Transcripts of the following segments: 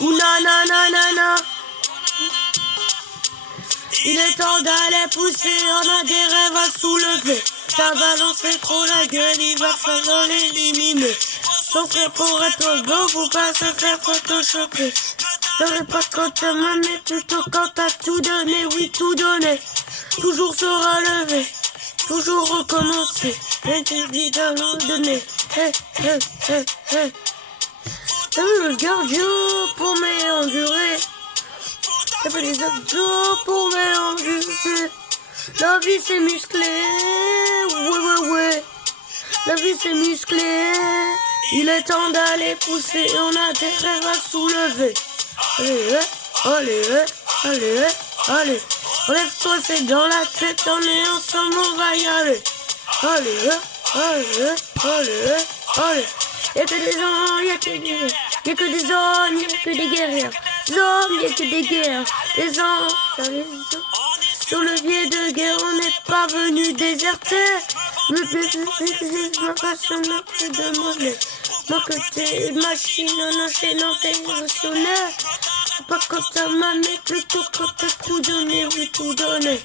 Ouna na na na na. Il est temps d'aller pousser, on a des rêves à soulever. Ça va lancer trop la gueule, il va falloir l'éliminer. Son frère pour être beau, faut pas se faire photoshopper. J'aurais pas quand t'as mené, plutôt quand t'as tout donné, oui tout donné. Toujours se relever, toujours recommencer. Interdit d'abandonner. Le cardio pour m'endurer. T'as fait les abdos pour m'endurer. La vie c'est musclé, ouais. La vie c'est musclé. Il est temps d'aller pousser, on a des rêves à soulever. Allez. Relève-toi, c'est dans la tête, on est ensemble, on va y aller. Allez. Y'a que des hommes, y'a que des hommes, y'a que des guerrières. Des hommes, y'a que des guerres. Des hommes, sur le pied de guerre, on n'est pas venu déserter. Ma passion n'a plus de monnaie. Moi que t'es une machine en enchaînant tes émotionnels. Pas quand t'as mané, plutôt quand t'as tout donné, oui tout donné.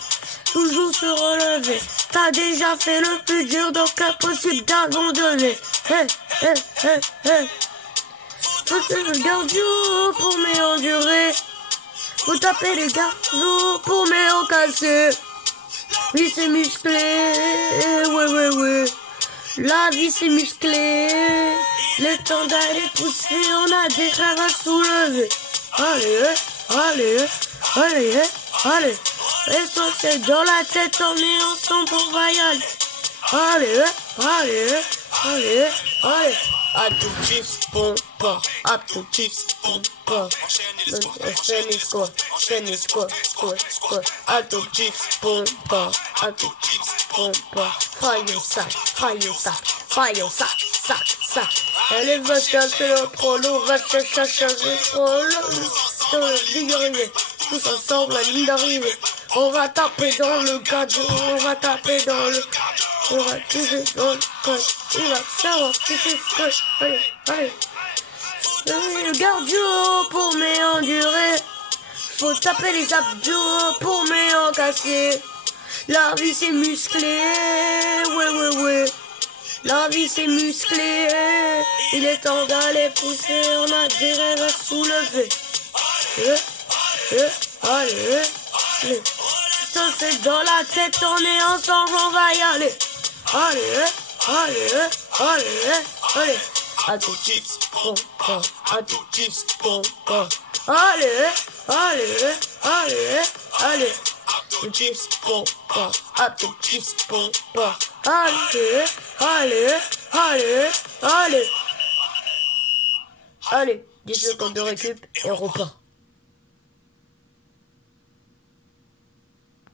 Toujours se relever. T'as déjà fait le plus dur, donc impossible d'abandonner. Faut faire le cardio pour m'endurer. Faut taper les garçons pour m'encasser. Oui c'est musclé, ouais. La vie c'est musclé. Le temps d'aller pousser, on a des rêves à soulever. Allez. Reste-toi c'est dans la tête, on est ensemble, on va y aller. Allez. À tout petit pompa, à tout petit pompa. Fais mes squats. À tout petit pompa, Fire sac. Elle va chercher le prolo, va chercher le prolo. Sur le vigorier, tous ensemble la ligne d'arrivée. On va taper dans le cadeau, on va taper dans le... On va toucher dans le code, il va savoir qui c'est que... Allez. Le cardio pour m'endurer. Faut taper les abdos pour m'encasser. La vie c'est musclé, ouais. La vie c'est musclé. Il est temps d'aller pousser, on a des rêves à soulever. Allez. Ça c'est dans la tête, on est ensemble, on va y aller. Allez. À tout chips, pompa. Allez. Chips, pompa. À tout chips, pompa. Allez. 10 secondes de récup et on repart.